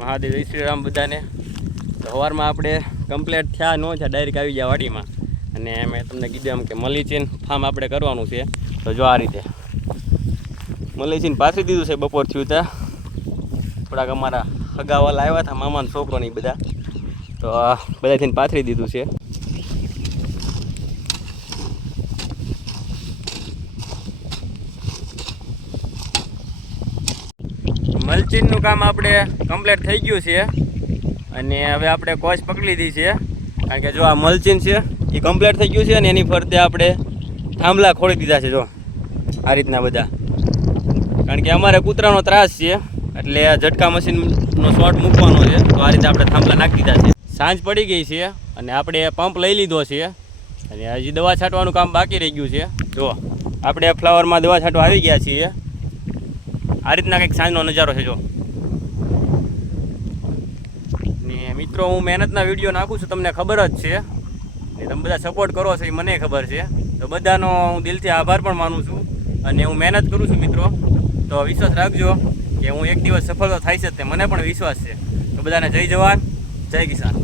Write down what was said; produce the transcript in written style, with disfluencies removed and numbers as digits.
મહાદેવ જય શ્રી રામ બધાને. તો સવારમાં આપણે કમ્પ્લીટ થયા ન થયા ડાયરેક્ટ આવી ગયા વાડીમાં. અને મેં તમને કીધું એમ કે મલીચીન ફાર્મ આપણે કરવાનું છે. તો જો આ રીતે મલીચીન પાથરી દીધું છે. બપોર થયું ત્યાં થોડાક અમારા હગાવાલા આવ્યા હતા, મામાનો છોકરો ને બધા, તો બધાથી પાથરી દીધું છે. મલ્ચિંગનું કામ આપણે કમ્પ્લીટ થઈ ગયું છે. અને હવે આપણે કોચ પકડી લીધી છે, કારણ કે જો આ મલ્ચિંગ છે એ કમ્પ્લીટ થઈ ગયું છે. અને એની ફરતે આપણે થાંભલા ખોળી દીધા છે, જો આ રીતના બધા, કારણ કે અમારે કૂતરાનો ત્રાસ છે, એટલે ઝટકા મશીનનો શોર્ટ મૂકવાનો છે. તો આ રીતે આપણે થાંભલા નાખી દીધા છે. સાંજ પડી ગઈ છે અને આપણે પંપ લઈ લીધો છે, અને હજી દવા છાંટવાનું કામ બાકી રહી ગયું છે. જો આપણે ફ્લાવરમાં દવા છાંટવા આવી ગયા છીએ. આ રીતના કંઈક સાંજનો નજારો છે. જો ને મિત્રો, હું મહેનતના વિડીયો નાખું છું, તમને ખબર જ છે, ને તમે બધા સપોર્ટ કરો છો એ મને ખબર છે. તો બધાનો હું દિલથી આભાર પણ માનું છું. અને હું મહેનત કરું છું મિત્રો, તો વિશ્વાસ રાખજો કે હું એક દિવસ સફળ તો થાય છે. તે મને પણ વિશ્વાસ છે. તો બધાને જય જવાન, જય કિસાન.